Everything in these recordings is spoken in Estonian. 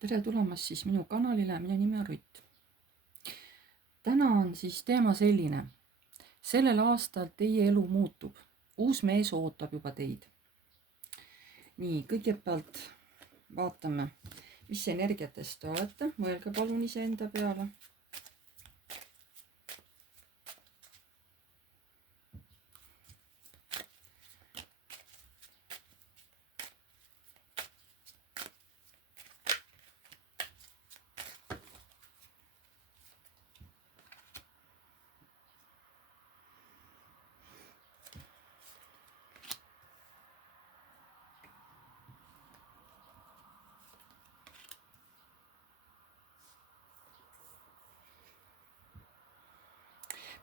Tere tulemast siis minu kanalile, minu nimi on Rutt. Täna on siis teema selline. Sellel aastal teie elu muutub. Uus mees ootab juba teid. Nii, kõigepealt vaatame, mis energiates te olete. Mõelge palun iseenda peale.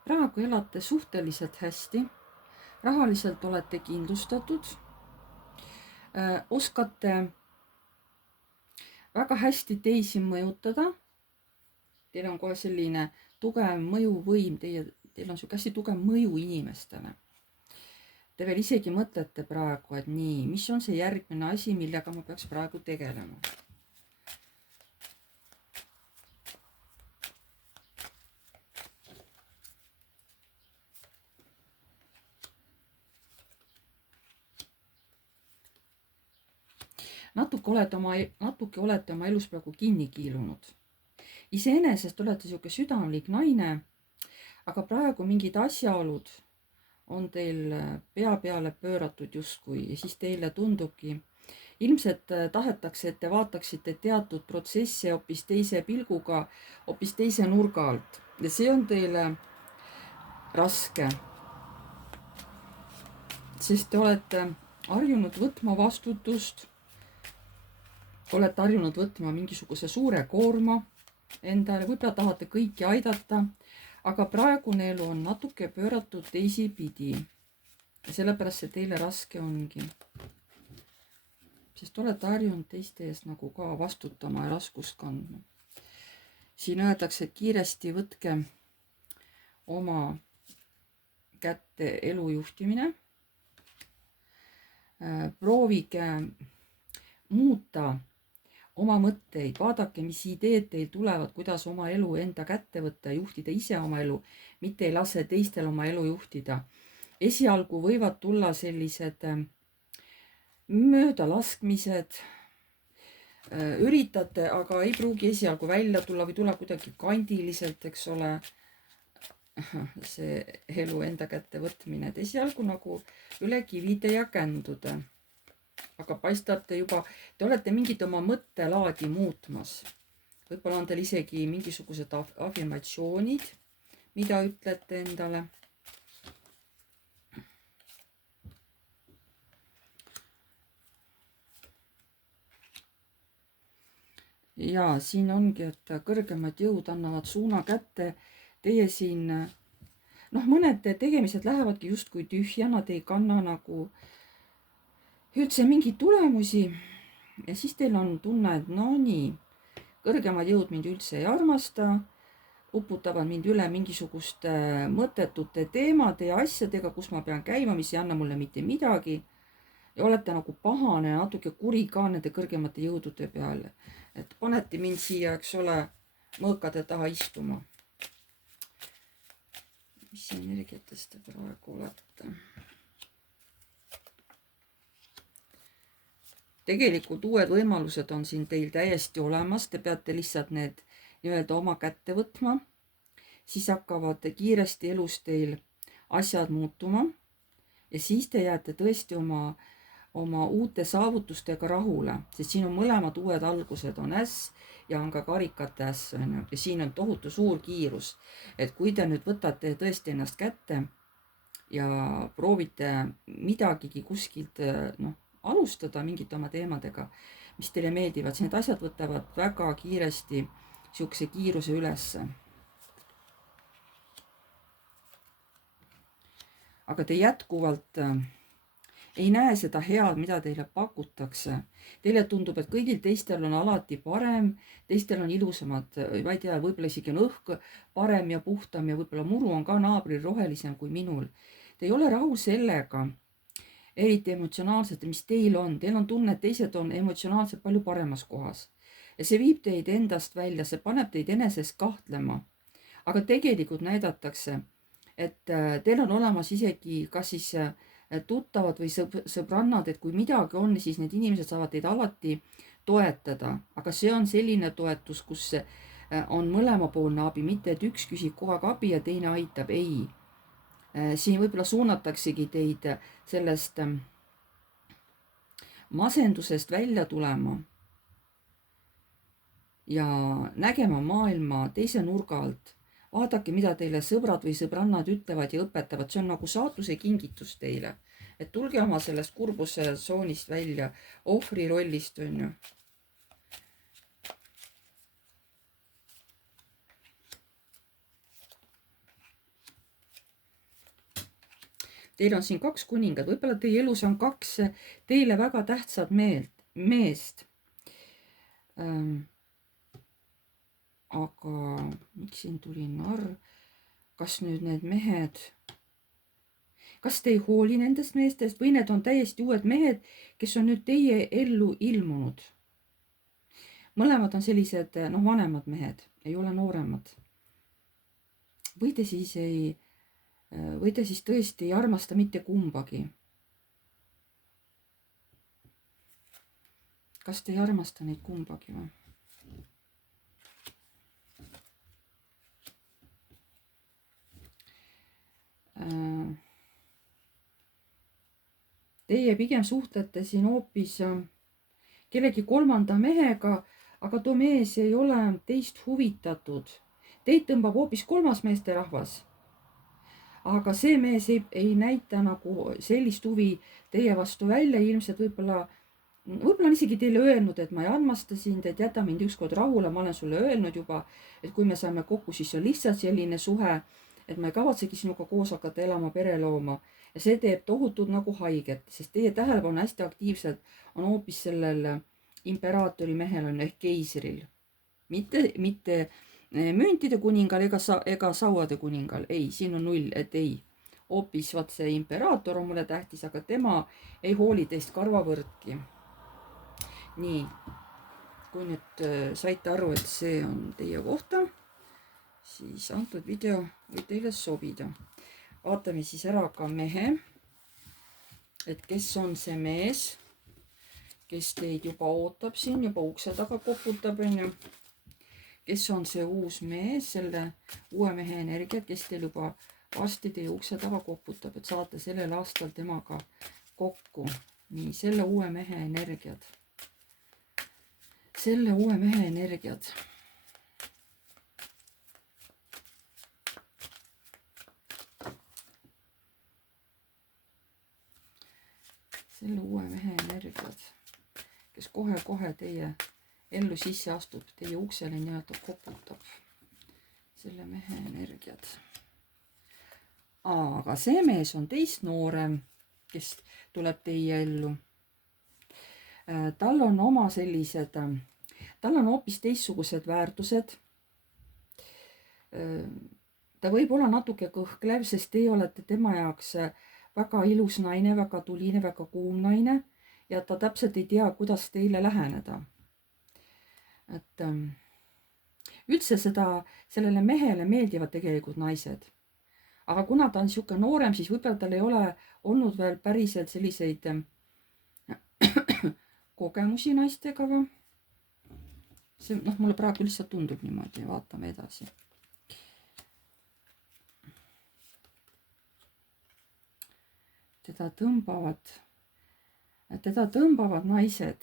Praegu elate suhteliselt hästi, rahaliselt olete kindlustatud, oskate väga hästi teisi mõjutada. Teil on kohe selline tugev mõjuvõim, teil on hästi tugev mõju inimestele. Te veel isegi mõtlete praegu, et nii, mis on see järgmine asi, millega ma peaks praegu tegelema. Natuke olete oma elus praegu kinni kiilunud. Iseenesest olete sihuke südamlik naine, aga praegu mingid asjaolud on teil pea peale pööratud justkui ja siis teile tundubki, ilmselt tahetakse, et te vaataksite teatud protsesse hoopis teise pilguga, hoopis teise nurga alt ja see on teile raske, sest te olete harjunud võtma vastutust. Olete harjunud võtma mingisuguse suure koorma endale, võib-olla tahate kõiki aidata, aga praegune elu on natuke pööratud teisipidi. Sellepärast see teile raske ongi. Sest olete harjunud teiste eest nagu ka vastutama ja raskust kandma. Siin öeldakse, et kiiresti võtke oma kätte elu juhtimine. Proovige muuta oma mõtteid, vaadake, mis ideed teil tulevad, kuidas oma elu enda kätte võtta, juhtida ise oma elu, mitte ei lase teistel oma elu juhtida. Esialgu võivad tulla sellised möödalaskmised, üritate, aga ei pruugi esialgu välja tulla või tulla kuidagi kandiliselt, eks ole, see elu enda kätte võtmine, et esialgu nagu üle kivide ja kändude. Aga paistab te olete mingit oma mõttelaadi muutmas. Võib-olla on teil isegi mingisugused afirmatsioonid, mida ütlete endale. Ja siin ongi, et kõrgemad jõud annavad suuna kätte. Teie siin, mõned tegemised lähevadki justkui tühja, nad ei kanna nagu üldse mingeid tulemusi ja siis teil on tunne, et no nii, kõrgemad jõud mind üldse ei armasta, uputavad mind üle mingisuguste mõttetute teemade ja asjadega, kus ma pean käima, mis ei anna mulle mitte midagi. Ja olete nagu pahane, natuke kuri ka nende kõrgemate jõudude peale. Et panete mind siia, eks ole, mõõkade taha istuma. Mis energiatest te praegu olete? Tegelikult uued võimalused on siin teil täiesti olemas, te peate lihtsalt need nii-öelda oma kätte võtma, siis hakkavad kiiresti elus teil asjad muutuma ja siis te jääte tõesti oma uute saavutustega rahule, sest siin on mõlemad uued algused, on äss ja on ka karikate äss, ja siin on tohutu suur kiirus, et kui te nüüd võtate tõesti ennast kätte ja proovite midagigi kuskilt, alustada mingite oma teemadega, mis teile meeldivad, siis need asjad võtavad väga kiiresti siukse kiiruse ülesse. Aga te jätkuvalt ei näe seda head, mida teile pakutakse. Teile tundub, et kõigil teistel on alati parem, teistel on ilusamad, ma ei tea, võib-olla isegi on õhk parem ja puhtam ja võib-olla muru on ka naabril rohelisem kui minul. Te ei ole rahul sellega, eriti emotsionaalselt, mis teil on tunne, et teised on emotsionaalselt palju paremas kohas. ja see viib teid endast välja, see paneb teid eneses kahtlema. aga tegelikult näidatakse, et teil on olemas isegi kas siis tuttavad või sõbrannad, et kui midagi on, siis need inimesed saavad teid alati toetada, aga see on selline toetus, kus on mõlemapoolne abi, mitte et üks küsib kogu aeg abi ja teine aitab, ei. siin võib-olla suunataksegi teid sellest masendusest välja tulema ja nägema maailma teise nurga alt. vaadake, mida teile sõbrad või sõbrannad ütlevad ja õpetavad, see on nagu saatuse kingitus teile. et tulge oma sellest kurbuse tsoonist välja, ohvri rollist, on ju. Teil on siin 2 kuningat, võib-olla teie elus on 2 teile väga tähtsat meest. Aga miks siin tuli narr? Kas nüüd need mehed, kas te ei hooli nendest meestest või need on täiesti uued mehed, kes on nüüd teie ellu ilmunud? mõlemad on sellised vanemad mehed, ei ole nooremad. või te siis tõesti ei armasta mitte kumbagi. kas te ei armasta neid kumbagi või? Teie pigem suhtlete siin hoopis kellegi 3. mehega, aga too mees ei ole teist huvitatud. Teid tõmbab hoopis 3. meesterahvas. Aga see mees ei näita nagu sellist huvi teie vastu välja, ilmselt võib-olla on isegi teile öelnud, et ma ei armasta sind, et jäta mind ükskord rahule, ma olen sulle öelnud juba, et kui me saame kokku, siis see on lihtsalt selline suhe, et ma ei kavatsegi sinuga koos hakata elama, pere looma. Ja see teeb tohutult nagu haiget, sest teie tähelepanu hästi aktiivselt on hoopis sellel imperaatori mehel on ehk keisril. Mitte müntide kuningal ega sauade kuningal. Ei, siin on 0, et ei. Hoopis vaat see imperaator on mulle tähtis, aga tema ei hooli teist karvavõrdki. Nii, kui nüüd saite aru, et see on teie kohta, siis antud video võib teile sobida. Vaatame siis ära ka mehe, et kes on see mees, kes teid juba ootab siin, juba ukse taga koputab, on ju. Kes on see uus mees, selle uue mehe energiat, kes teil juba varsti teie ukse taga koputab, et saate sellel aastal temaga kokku. Nii, selle uue mehe energiat. Selle uue mehe energiat. Selle uue mehe energiat, kes kohe-kohe teie ellu sisse astub, teie uksele nii-öelda koputab. Selle mehe energiat. Aga see mees on teist noorem, kes tuleb teie ellu. Tal on oma sellised, tal on hoopis teistsugused väärtused. Ta võib olla natuke kõhklev, sest teie olete tema jaoks väga ilus naine, väga tuline, väga kuum naine ja ta täpselt ei tea, kuidas teile läheneda. Et üldse sellele mehele meeldivad tegelikult naised. Aga kuna ta on niisugune noorem, siis võib-olla tal ei ole olnud veel päriselt selliseid kogemusi naistega või? See, mulle praegu lihtsalt tundub niimoodi, vaatame edasi. Teda tõmbavad naised,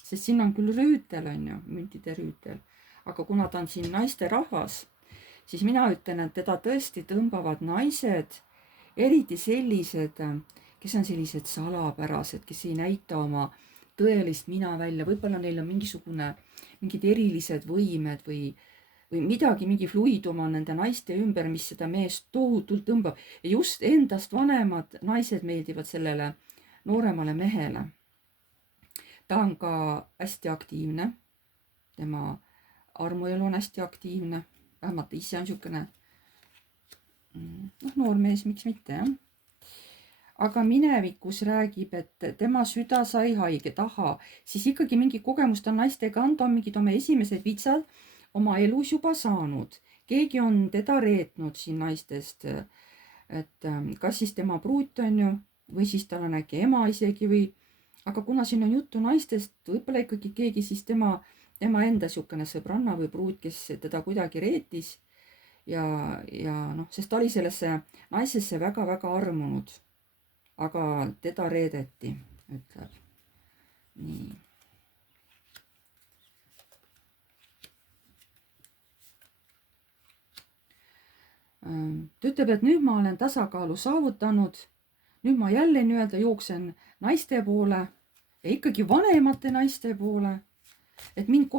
sest siin on küll rüütel, on ju, müntide rüütel, aga kuna ta on siin naiste rahvas, siis mina ütlen, et teda tõesti tõmbavad naised, eriti sellised, kes on sellised salapärased, kes ei näita oma tõelist mina välja, võib-olla neil on mingid erilised võimed või midagi, mingi fluidum on nende naiste ümber, mis seda meest tohutult tõmbab. Ja just endast vanemad naised meeldivad sellele nooremale mehele. Ta on ka hästi aktiivne, tema armuelu on hästi aktiivne, vähemalt ise on niisugune noor mees, miks mitte, jah. aga minevikus räägib, et tema süda sai haiget, ahaa, siis ikkagi mingi kogemus ta on naistega anda, on mingid oma esimesed vitsad oma elus juba saanud. keegi on teda reetnud siin naistest, et kas siis tema pruut on ju, või siis tal on äkki ema isegi või, aga kuna siin on juttu naistest, võib-olla ikkagi keegi siis tema enda niisugune sõbranna või pruut, kes teda kuidagi reetis ja noh, sest ta oli sellesse naisesse väga-väga armunud, aga teda reedeti, ütleb. nii. Ta ütleb, et nüüd ma olen tasakaalu saavutanud, nüüd ma jälle nii-öelda jooksen naiste poole ja ikkagi vanemate naiste poole, et mind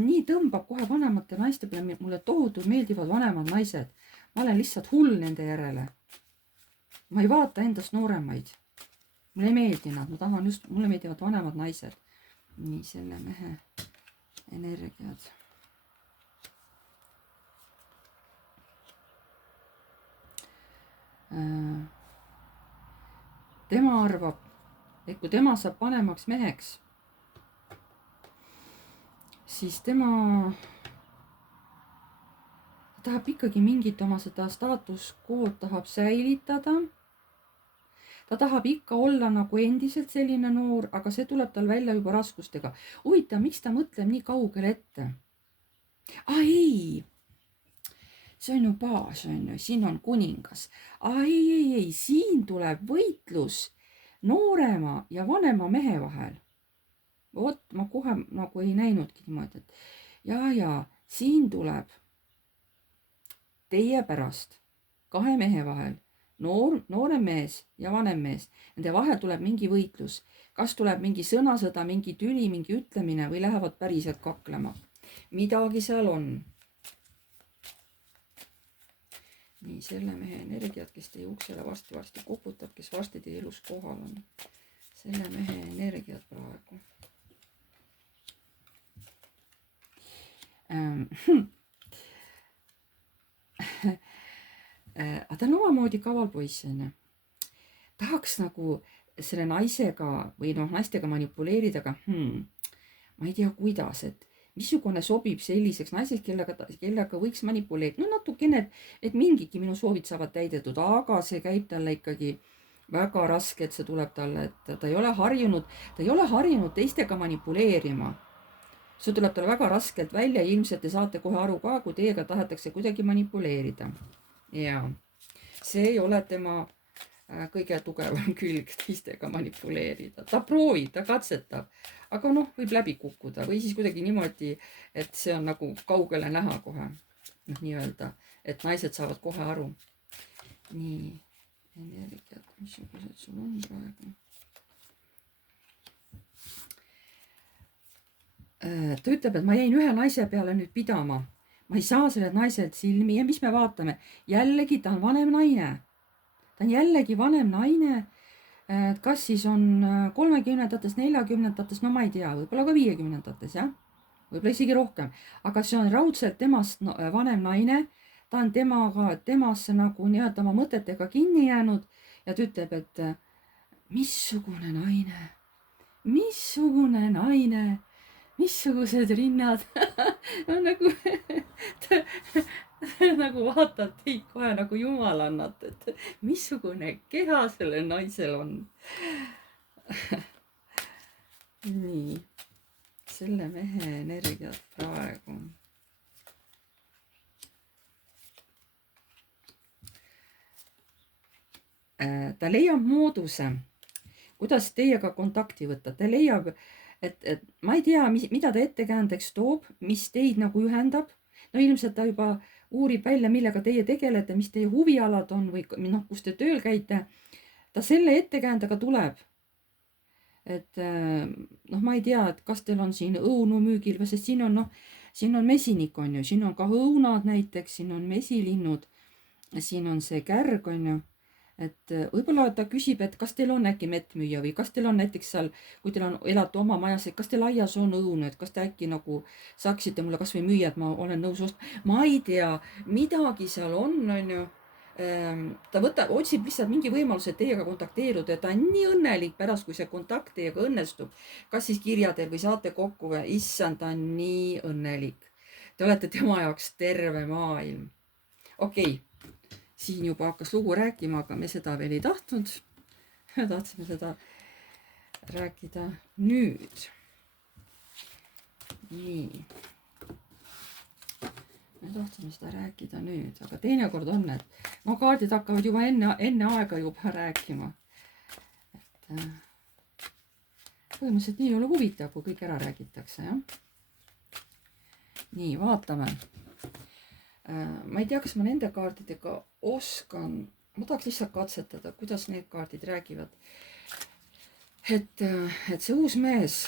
nii tõmbab kohe vanemate naiste peale, mulle tohutult meeldivad vanemad naised. Ma olen lihtsalt hull nende järele. Ma ei vaata endast nooremaid. Mulle ei meeldi nad, mulle meeldivad vanemad naised. Nii, selle mehe energiad. Tema arvab, et kui tema saab vanemaks meheks, siis tema tahab ikkagi mingit oma seda staatus quo'd tahab säilitada. Ta tahab ikka olla nagu endiselt selline noor, aga see tuleb tal välja juba raskustega. Huvitav, miks ta mõtleb nii kaugele ette? Ei, see on ju baas, on ju, siin on kuningas. Ei, siin tuleb võitlus noorema ja vanema mehe vahel. Vot, ma kohe nagu ei näinudki niimoodi, et ja, siin tuleb teie pärast kahe mehe vahel, noorem mees ja vanem mees. Nende vahel tuleb mingi võitlus. Kas tuleb mingi sõnasõda, mingi tüli, mingi ütlemine või lähevad päriselt kaklema. Midagi seal on. Nii, selle mehe energiat, kes teie uksele varsti koputab, kes varsti teie elus kohal on. Selle mehe energiat praegu. Aga ta on omamoodi kaval poiss, on ju. Tahaks nagu selle naisega või naistega manipuleerida, aga ma ei tea, kuidas, et missugune sobib selliseks naiseks, kellega võiks manipuleerida. No natukene, et mingidki minu soovid saavad täidetud, aga see käib talle ikkagi väga raske, et see tuleb talle, et ta ei ole harjunud teistega manipuleerima. See tuleb talle väga raskelt välja ja ilmselt te saate kohe aru ka, kui teiega tahetakse kuidagi manipuleerida. Ja see ei ole tema kõige tugevam külg teistega manipuleerida. Ta proovib, ta katsetab, aga võib läbi kukkuda või siis kuidagi niimoodi, et see on nagu kaugele näha kohe. Nii-öelda, et naised saavad kohe aru. Nii, energiat, missugused sul on praegu? Ta ütleb, et ma jäin ühe naise peale nüüd pidama. Ma ei saa sellelt naiselt silmi ja mis me vaatame? Jällegi ta on vanem naine. Ta on jällegi vanem naine. Kas siis on 30-ndates, 40-ndates, no ma ei tea, võib-olla ka 50-ndates, jah? Võib-olla isegi rohkem. Aga see on raudselt temast vanem naine. Ta on temasse nagu nii-öelda oma mõtetega kinni jäänud ja ta ütleb, et missugune naine, missugused rinnad. nagu vaatab teid kohe nagu jumalannat, et missugune keha sellel naisel on. Nii, selle mehe energiat praegu. Ta leiab mooduse, kuidas teiega kontakti võtta. Ta leiab, et ma ei tea, mida ta ettekäändeks toob, mis teid nagu ühendab. No ilmselt ta juba uurib välja, millega teie tegelete, mis teie huvialad on või kus te tööl käite. Ta selle ettekäändega tuleb. Et ma ei tea, et kas teil on siin õunu müügil või, sest siin on mesinik, on ju. Siin on ka õunad näiteks, siin on mesilinnud, siin on see kärg, on ju. Et võib-olla ta küsib, et kas teil on äkki mett müüa või kas teil on näiteks seal, kui teil elate oma majas, et kas teil aias on õunu, et kas te äkki nagu saaksite mulle kas või müüa, et ma olen nõus ostma. Ma ei tea, midagi seal on ju. ta otsib lihtsalt mingi võimaluse teiega kontakteeruda ja ta on nii õnnelik pärast, kui see kontakt teiega õnnestub. Kas siis kirjadel või saate kokku või, issand, ta on nii õnnelik. Te olete tema jaoks terve maailm. Okei, siin juba hakkas lugu rääkima, aga me seda veel ei tahtnud. Me tahtsime seda rääkida nüüd. Nii. Me tahtsime seda rääkida nüüd, aga teinekord on, et no kaardid hakkavad juba enne aega juba rääkima. Et põhimõtteliselt nii ei ole huvitav, kui kõik ära räägitakse, jah. Nii, vaatame. Ma ei tea, kas ma nende kaardidega oskan, ma tahaks lihtsalt katsetada, kuidas need kaardid räägivad. Et see uus mees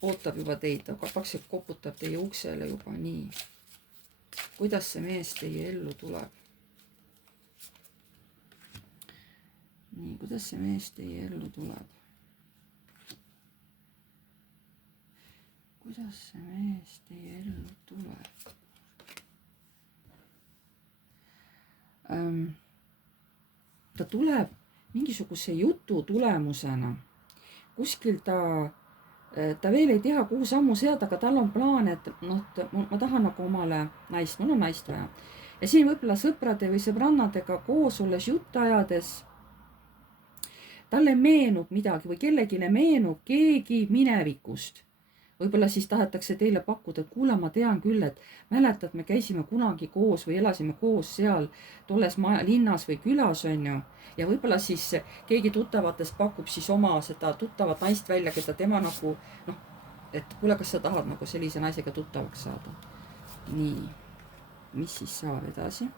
ootab juba teid, aga kakselt koputab teie uksele juba nii. Kuidas see mees teie ellu tuleb? Nii, kuidas see mees teie ellu tuleb? Kuidas see mees teie ellu tuleb? Ta tuleb mingisuguse jutu tulemusena. Kuskil ta veel ei tea, kuhu sammu seada, aga tal on plaan, et ma tahan nagu omale naist, mul on naist vaja. Ja siin võib-olla sõprade või sõbrannadega koos olles jutt ajades talle meenub midagi või kellegile meenub keegi minevikust. Võib-olla siis tahetakse teile pakkuda, et kuule, ma tean küll, et mäletad, me käisime kunagi koos või elasime koos seal tolles linnas või külas, on ju. Ja võib-olla siis keegi tuttavatest pakub siis oma seda tuttavat naist välja, keda tema nagu, et kuule, kas sa tahad nagu sellise naisega tuttavaks saada. Nii, mis siis saab edasi?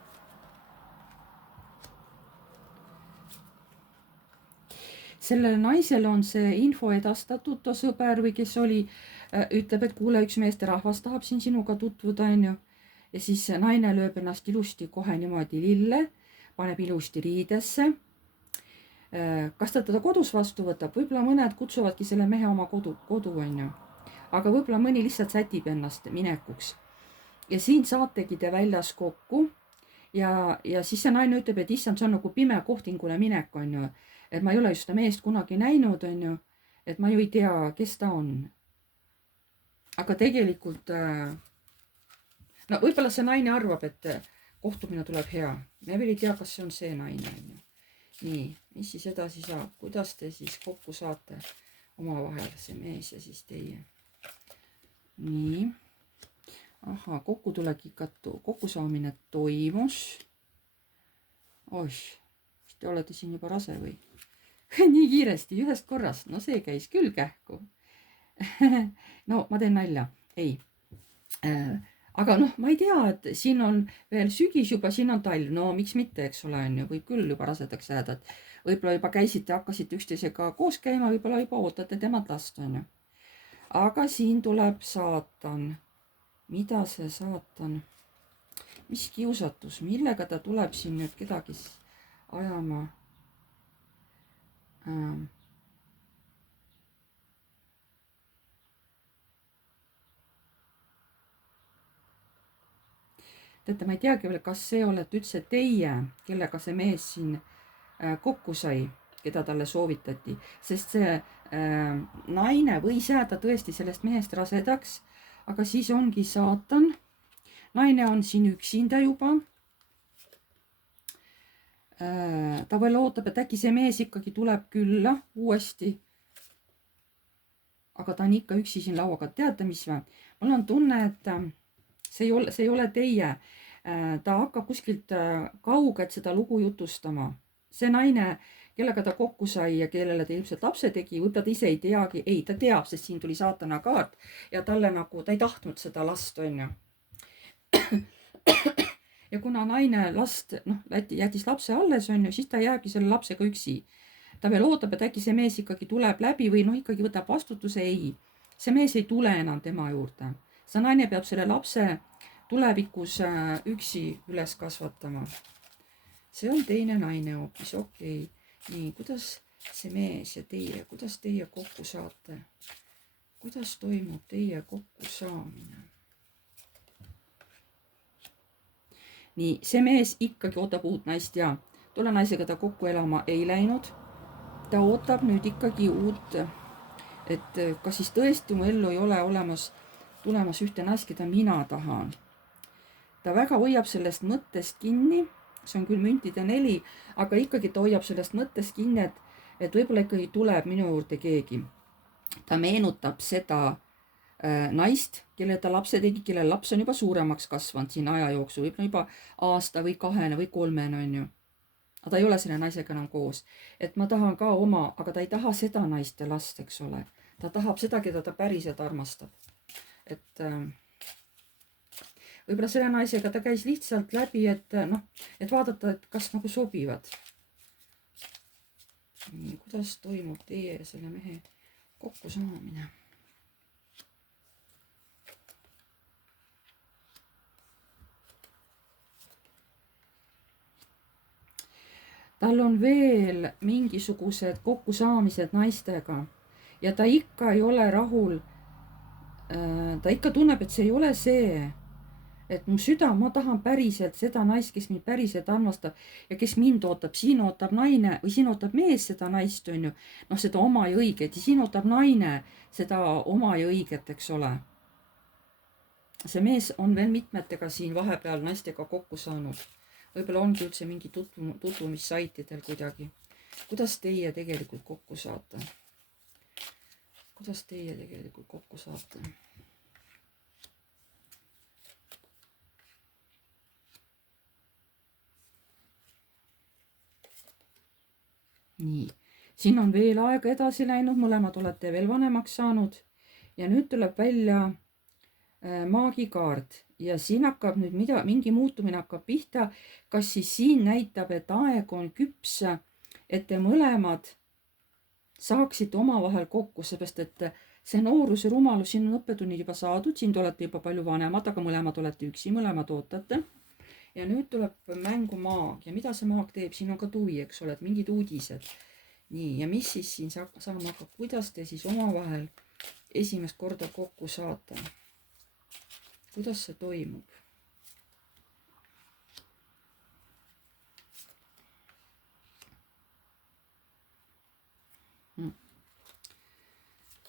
Sellele naisele on see info edastatud, ta sõber või kes oli, ütleb, et kuule, üks meesterahvas tahab siin sinuga tutvuda, on ju. Ja siis naine lööb ennast ilusti kohe niimoodi lille, paneb ilusti riidesse. Kas ta teda kodus vastu võtab? Võib-olla mõned kutsuvadki selle mehe oma kodu, on ju. Aga võib-olla mõni lihtsalt sätib ennast minekuks. Ja siin saategi te väljas kokku. Ja siis see naine ütleb, et issand, see on nagu pime kohtingule minek, on ju. Et ma ei ole just seda meest kunagi näinud, on ju. Et ma ju ei tea, kes ta on. Aga tegelikult, no võib-olla see naine arvab, et kohtumine tuleb hea. Me veel ei tea, kas see on see naine. Nii, mis siis edasi saab? Kuidas te siis kokku saate omavahel, see mees ja siis teie? Nii. Aha, kokkusaamine toimus. Oih, te olete siin juba rase või? Nii kiiresti, ühest korrast. No see käis küll kähku. No ma teen nalja, ei. Aga ma ei tea, et siin on veel sügis juba, siin on talv, no miks mitte, eks ole, on ju, võib küll juba rasedaks jääda, et võib-olla juba käisite, hakkasite üksteisega koos käima, võib-olla juba ootate temad last, on ju. Aga siin tuleb saatan. Mida see saatan? Mis kiusatus, millega ta tuleb siin nüüd kedagi ajama? Teate, ma ei teagi veel, kas see olete üldse teie, kellega see mees siin kokku sai, keda talle soovitati, sest see naine võis jääda tõesti sellest mehest rasedaks, aga siis ongi saatan. Naine on siin üksinda juba. Ta veel ootab, et äkki see mees ikkagi tuleb külla uuesti. Aga ta on ikka üksi siin lauaga. Teate, mis või? Mul on tunne, et see ei ole teie. Ta hakkab kuskilt kaugelt seda lugu jutustama. See naine, kellega ta kokku sai ja kellele ta ilmselt lapse tegi, võib-olla ta ise ei teagi. Ei, ta teab, sest siin tuli saatana kaart ja talle nagu, ta ei tahtnud seda last, on ju. Ja kuna naine last, jättis lapse alles, on ju, siis ta jääbki selle lapsega üksi. Ta veel ootab, et äkki see mees ikkagi tuleb läbi või ikkagi võtab vastutuse. Ei, see mees ei tule enam tema juurde. See naine peab selle lapse tulevikus üksi üles kasvatama. See on teine naine hoopis, okei. Nii, kuidas see mees ja teie, kuidas teie kokku saate? Kuidas toimub teie kokkusaamine? nii, see mees ikkagi ootab uut naist ja tolle naisega ta kokku elama ei läinud. ta ootab nüüd ikkagi uut, et kas siis tõesti mu ellu ei ole tulemas ühte naist, keda mina tahan. ta väga hoiab sellest mõttest kinni, see on küll müntide 4, aga ikkagi ta hoiab sellest mõttest kinni, et võib-olla ikkagi tuleb minu juurde keegi. ta meenutab seda naist, kelle ta lapse tegi, kellel laps on juba suuremaks kasvanud siin aja jooksul, võib-olla juba aasta või 2 või 3, on ju. aga ta ei ole selle naisega enam koos. et ma tahan ka oma, aga ta ei taha seda naist ja last, eks ole. ta tahab seda, keda ta päriselt armastab. et võib-olla selle naisega ta käis lihtsalt läbi, et et vaadata, et kas nagu sobivad. kuidas toimub teie ja selle mehe kokkusaamine? tal on veel mingisugused kokkusaamised naistega ja ta ikka ei ole rahul. ta ikka tunneb, et see ei ole see, et mu süda, ma tahan päriselt seda naist, kes mind päriselt armastab ja kes mind ootab. siin ootab naine või siin ootab mees seda naist, on ju, seda oma ja õiget, ja siin ootab naine seda oma ja õiget, eks ole. see mees on veel mitmetega siin vahepeal naistega kokku saanud. võib-olla ongi üldse mingi tutvumissaitidel kuidagi. kuidas teie tegelikult kokku saate? kuidas teie tegelikult kokku saate? nii, siin on veel aega edasi läinud, mõlemad olete veel vanemaks saanud ja nüüd tuleb välja maagikaart ja siin hakkab nüüd mingi muutumine hakkab pihta. kas siis siin näitab, et aeg on küps, et te mõlemad saaksite omavahel kokku, seepärast et see noorus ja rumalus, siin on õppetunnid juba saadud, siin te olete juba palju vanemad, aga mõlemad olete üksi, mõlemad ootate. ja nüüd tuleb mängu maag ja mida see maag teeb, siin on ka tuvi, eks ole, et mingid uudised. nii, ja mis siis siin saama hakkab, kuidas te siis omavahel esimest korda kokku saate? kuidas see toimub?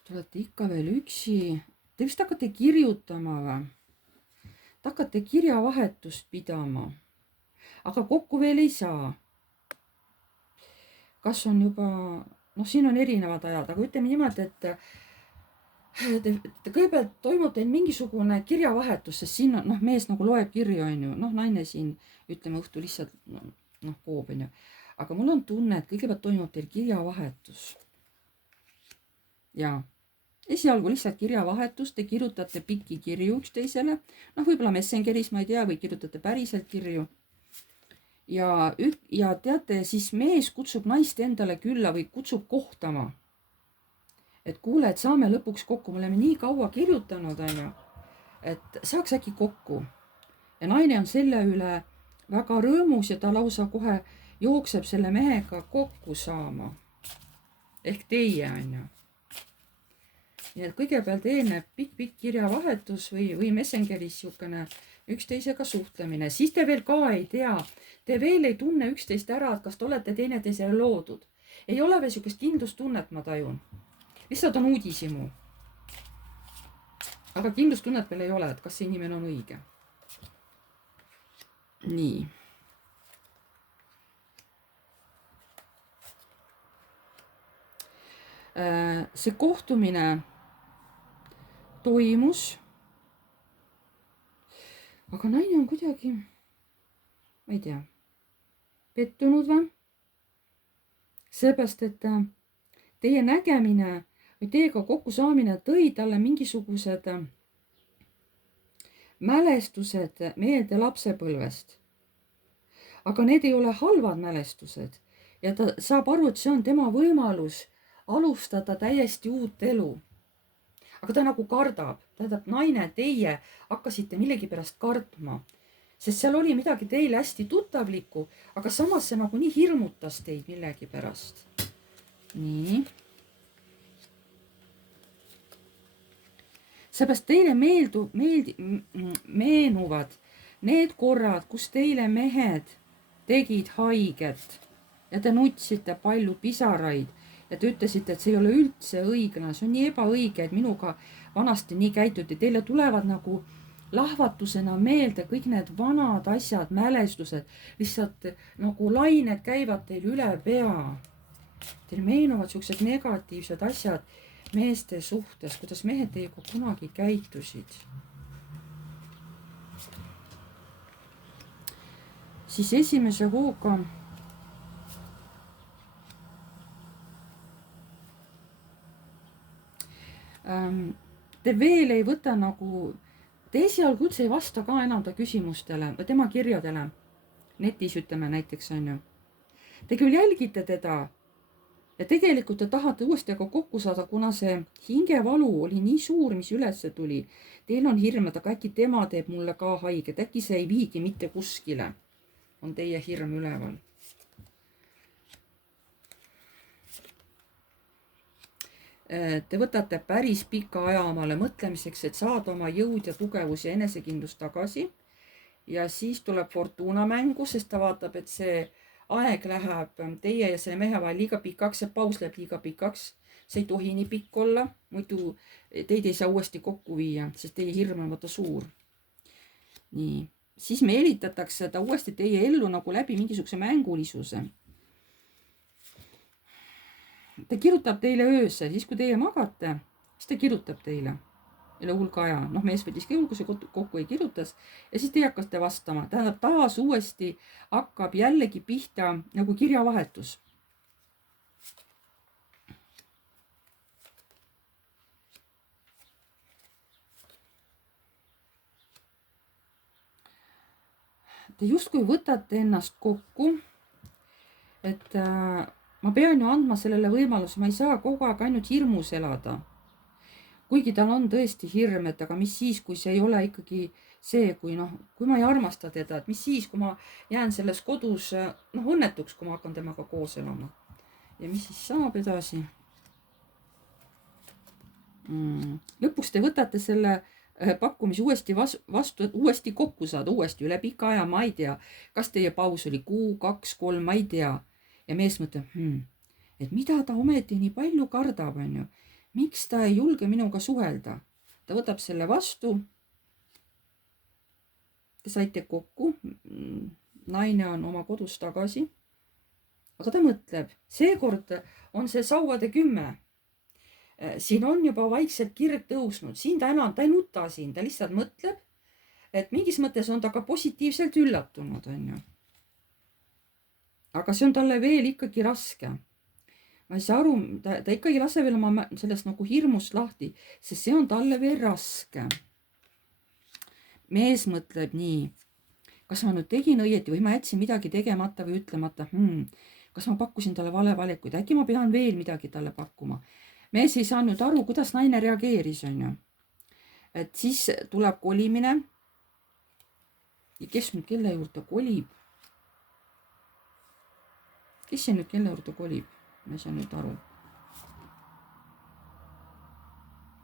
Te olete ikka veel üksi. Te vist hakkate kirjutama või? Te hakkate kirjavahetust pidama. Aga kokku veel ei saa. Kas on juba... siin on erinevad ajad, aga ütleme niimoodi, et kõigepealt toimub teil mingisugune kirjavahetus, sest siin on, mees nagu loeb kirju, on ju, naine siin, ütleme õhtu lihtsalt, koob, on ju. Aga mul on tunne, et kõigepealt toimub teil kirjavahetus. Ja esialgu lihtsalt kirjavahetus, te kirjutate pikki kirju üksteisele, võib-olla Messengeris, ma ei tea, või kirjutate päriselt kirju. Ja teate, siis mees kutsub naist endale külla või kutsub kohtama. Et kuule, et saame lõpuks kokku, me oleme nii kaua kirjutanud, on ju, et saaks äkki kokku. Ja naine on selle üle väga rõõmus ja ta lausa kohe jookseb selle mehega kokku saama. Ehk teie, on ju. Nii et kõigepealt eelneb pikk kirjavahetus või Messengeris siukene üksteisega suhtlemine. Siis te veel ka ei tea, te veel ei tunne üksteist ära, et kas te olete teineteisele loodud. Ei ole veel siukest kindlustunnet, ma tajun. Lihtsalt on uudishimu. Aga kindlustunnet veel ei ole, et kas see inimene on õige. Nii. See kohtumine toimus. Aga naine on kuidagi, ma ei tea, pettunud või? Seepärast, et teie nägemine või teiega kokkusaamine tõi talle mingisugused mälestused meelde lapsepõlvest. Aga need ei ole halvad mälestused ja ta saab aru, et see on tema võimalus alustada täiesti uut elu. Aga ta nagu kardab, tähendab naine, teie hakkasite millegipärast kartma, sest seal oli midagi teile hästi tuttavlikku, aga samas see nagu nii hirmutas teid millegipärast. Nii. Seepärast teile meenuvad need korrad, kus teile mehed tegid haiget ja te nutsite palju pisaraid ja te ütlesite, et see ei ole üldse õiglane, see on nii ebaõige, et minuga vanasti nii käituti. Teile tulevad nagu lahvatusena meelde kõik need vanad asjad, mälestused, lihtsalt nagu lained käivad teil üle pea. Teil meenuvad siuksed negatiivsed asjad meeste suhtes, kuidas mehed teiega kunagi käitusid. Siis esimese hooga te veel ei võta nagu, te esialgu üldse ei vasta ka enam ta küsimustele või tema kirjadele. Netis ütleme näiteks on ju. Te küll jälgite teda ja tegelikult te tahate uuesti aga kokku saada, kuna see hingevalu oli nii suur, mis ülesse tuli. Teil on hirm, et aga äkki tema teeb mulle ka haiget, äkki see ei viigi mitte kuskile. On teie hirm üleval. Te võtate päris pika aja omale mõtlemiseks, et saada oma jõud ja tugevus ja enesekindlus tagasi. Ja siis tuleb Fortuna mängu, sest ta vaatab, et see aeg läheb teie ja selle mehe vahel liiga pikaks, see paus läheb liiga pikaks. See ei tohi nii pikk olla, muidu teid ei saa uuesti kokku viia, sest teie hirm on vaata suur. Nii, siis meelitatakse ta uuesti teie ellu nagu läbi mingisuguse mängulisuse. Ta kirjutab teile öösel, siis kui teie magate, siis ta kirjutab teile üle hulga aja. Noh, mees võttis keulguse kokku ei kirjutas ja siis te hakkate vastama. Tähendab, taas uuesti hakkab jällegi pihta nagu kirjavahetus. Te justkui võtate ennast kokku, et ma pean ju andma sellele võimaluse, ma ei saa kogu aeg ainult hirmus elada. Kuigi tal on tõesti hirm, et aga mis siis, kui see ei ole ikkagi see, kui ma ei armasta teda, et mis siis, kui ma jään selles kodus õnnetuks, kui ma hakkan temaga koos elama. Ja mis siis saab edasi? Lõpuks te võtate selle pakkumise uuesti vastu, et uuesti kokku saada, uuesti üle pika aja, ma ei tea, kas teie paus oli kuu, 2, 3, ma ei tea. Ja mees mõtleb, et mida ta ometi nii palju kardab, on ju. Miks ta ei julge minuga suhelda? Ta võtab selle vastu. Te saite kokku. Naine on oma kodus tagasi. Aga ta mõtleb, seekord on see sauade 10. Siin on juba vaikselt kirg tõusnud. Siin ta enam, ta ei nuta siin, ta lihtsalt mõtleb, et mingis mõttes on ta ka positiivselt üllatunud, on ju. Aga see on talle veel ikkagi raske. Ma ei saa aru, ta ikkagi lase veel oma sellest nagu hirmust lahti, sest see on talle veel raske. Mees mõtleb nii, kas ma nüüd tegin õieti või ma jätsin midagi tegemata või ütlemata. Kas ma pakkusin talle vale valikuid, äkki ma pean veel midagi talle pakkuma. Mees ei saanud aru, kuidas naine reageeris, on ju. Et siis tuleb kolimine. Ja kes nüüd kelle juurde kolib? Kes see nüüd kelle juurde kolib? Ma ei saa nüüd aru.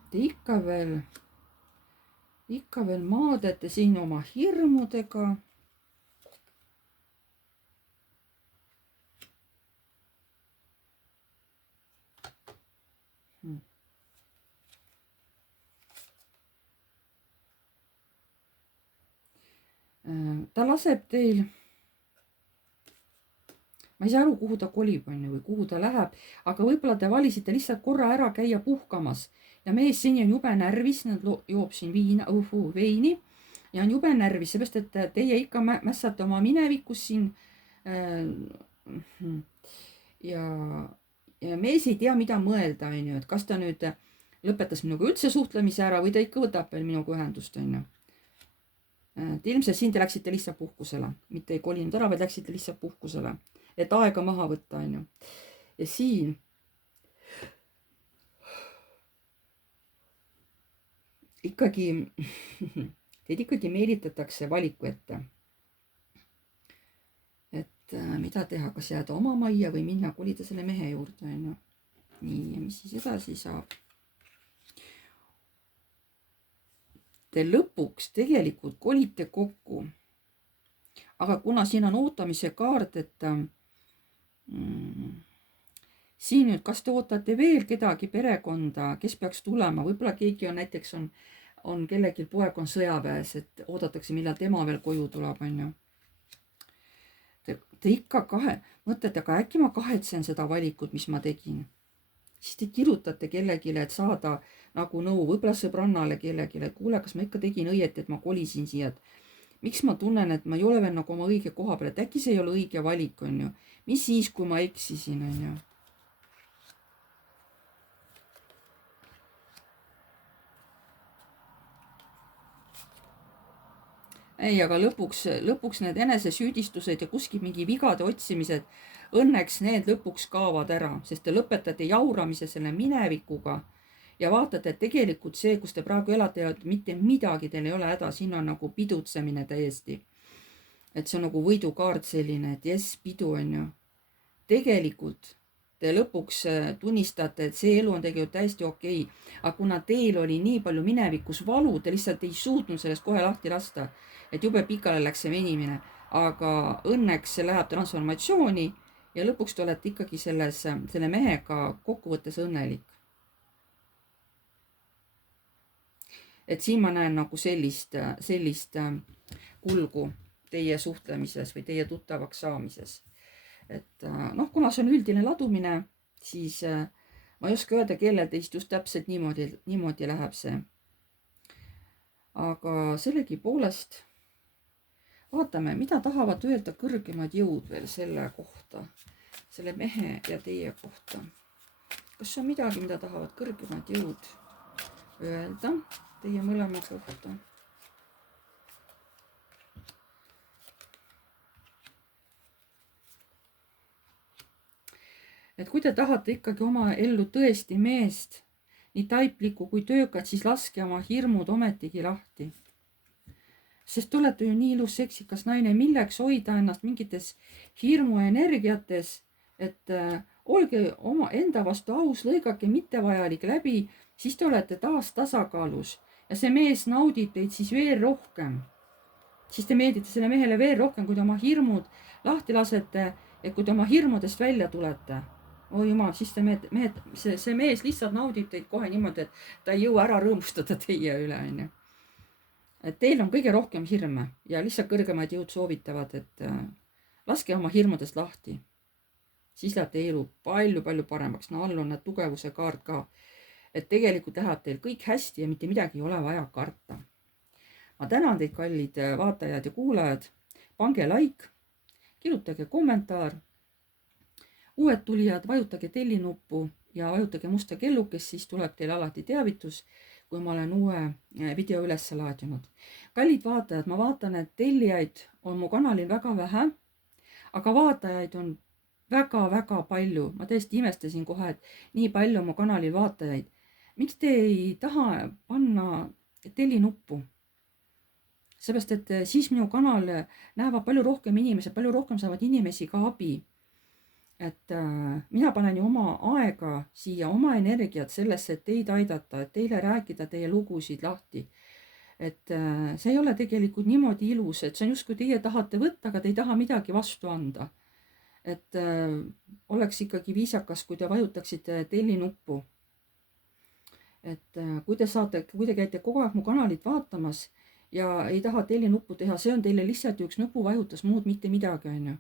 Te ikka veel maadete siin oma hirmudega. Ta laseb teil, ma ei saa aru, kuhu ta kolib on või kuhu ta läheb, aga võib-olla te valisite lihtsalt korra ära käia puhkamas ja mees siin on jube närvis, nad joob siin veini ja on jube närvis, seepärast, et teie ikka mässate oma minevikus siin ja mees ei tea, mida mõelda, on ju, et kas ta nüüd lõpetas minuga üldse suhtlemise ära või ta ikka võtab veel minuga ühendust, on ju. Ilmselt siin te läksite lihtsalt puhkusele, mitte ei kolinud ära, vaid läksite lihtsalt puhkusele, et aega maha võtta, on ju. Ja siin ikkagi, teid ikkagi meelitatakse valiku ette. Et mida teha, kas jääda oma majja või minna kolida selle mehe juurde, on ju. Nii, ja mis siis edasi saab? Te lõpuks tegelikult kolite kokku aga kuna siin on ootamise kaart, et siin nüüd, kas te ootate veel kedagi perekonda, kes peaks tulema, võib-olla keegi on näiteks on kellelgi poeg on sõjaväes, et oodatakse, millal tema veel koju tuleb, on ju. Te ikka mõtlete, aga äkki ma kahetsen seda valikut, mis ma tegin. Siis te kirjutate kellegile, et saada nagu nõu, võib-olla sõbrannale kellegile, et kuule, kas ma ikka tegin õieti, et ma kolisin siia, et miks ma tunnen, et ma ei ole veel nagu oma õige koha peal, et äkki see ei ole õige valik, on ju. Mis siis, kui ma eksisin, on ju. Ei, aga lõpuks need enesesüüdistused ja kuskil mingi vigade otsimised, õnneks need lõpuks kaovad ära, sest te lõpetate jauramise selle minevikuga ja vaatate, et tegelikult see, kus te praegu elate, mitte midagi teil ei ole häda, siin on nagu pidutsemine täiesti. Et see on nagu võidukaart selline, et jess, pidu on ju. Tegelikult te lõpuks tunnistate, et see elu on tegelikult täiesti okei. Aga kuna teil oli nii palju minevikus valu, te lihtsalt ei suutnud sellest kohe lahti lasta, et jube pikale läks see venimine. Aga õnneks see läheb transformatsiooni ja lõpuks te olete ikkagi selle mehega kokkuvõttes õnnelik. Et siin ma näen nagu sellist kulgu teie suhtlemises või teie tuttavaks saamises. Et kuna see on üldine ladumine, siis ma ei oska öelda, kellel teist just täpselt niimoodi läheb see. Aga sellegipoolest vaatame, mida tahavad öelda kõrgemad jõud veel selle kohta, selle mehe ja teie kohta. Kas on midagi, mida tahavad kõrgemad jõud öelda teie mõlema kohta? Et kui te tahate ikkagi oma ellu tõesti meest, nii taiplikku kui töökat, siis laske oma hirmud ometigi lahti. Sest te olete ju nii ilus seksikas naine, milleks hoida ennast mingites hirmu energiates, et olge oma enda vastu aus, lõigake mittevajalik läbi, siis te olete taas tasakaalus ja see mees naudib teid siis veel rohkem. Siis te meeldite selle mehele veel rohkem, kui te oma hirmud lahti lasete ja kui te oma hirmudest välja tulete. Oi jumal, siis see mees lihtsalt naudib teid kohe niimoodi, et ta ei jõua ära rõõmustada teie üle, on ju. Et teil on kõige rohkem hirme ja lihtsalt kõrgemad jõud soovitavad, et laske oma hirmudest lahti. Siis läheb teie elu palju paremaks. All on need tugevuse kaart ka. Et tegelikult läheb teil kõik hästi ja mitte midagi ei ole vaja karta. Ma tänan teid, kallid vaatajad ja kuulajad. Pange like, kirjutage kommentaar. Uued tulijad, vajutage tellinuppu ja vajutage musta kellukest, siis tuleb teil alati teavitus, kui ma olen uue video üles laadinud. Kallid vaatajad, ma vaatan, et tellijaid on mu kanalil väga vähe, aga vaatajaid on väga palju. Ma tõesti imestasin kohe, et nii palju mu kanalil vaatajaid. Miks te ei taha panna tellinuppu? Seepärast, et siis minu kanal näevad palju rohkem inimesed, palju rohkem saavad inimesi ka abi. Et mina panen ju oma aega siia, oma energiat sellesse, et teid aidata, et teile rääkida teie lugusid lahti. Et see ei ole tegelikult niimoodi ilus, et see on just, kui teie tahate võtta, aga te ei taha midagi vastu anda. Et oleks ikkagi viisakas, kui te vajutaksite tellinuppu. Et kui te käite kogu aeg mu kanalit vaatamas ja ei taha tellinuppu teha, see on teile lihtsalt üks nupuvajutus, muud mitte midagi, on ju.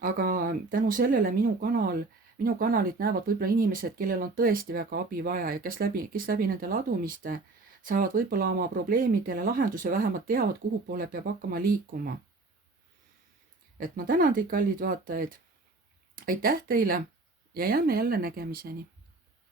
Aga tänu sellele minu kanalit näevad võib-olla inimesed, kellel on tõesti väga abi vaja ja kes läbi nende ladumiste saavad võib-olla oma probleemidele lahenduse, vähemalt teavad, kuhu poole peab hakkama liikuma. Et ma tänan teid, kallid vaatajad. Aitäh teile ja jääme jälle nägemiseni.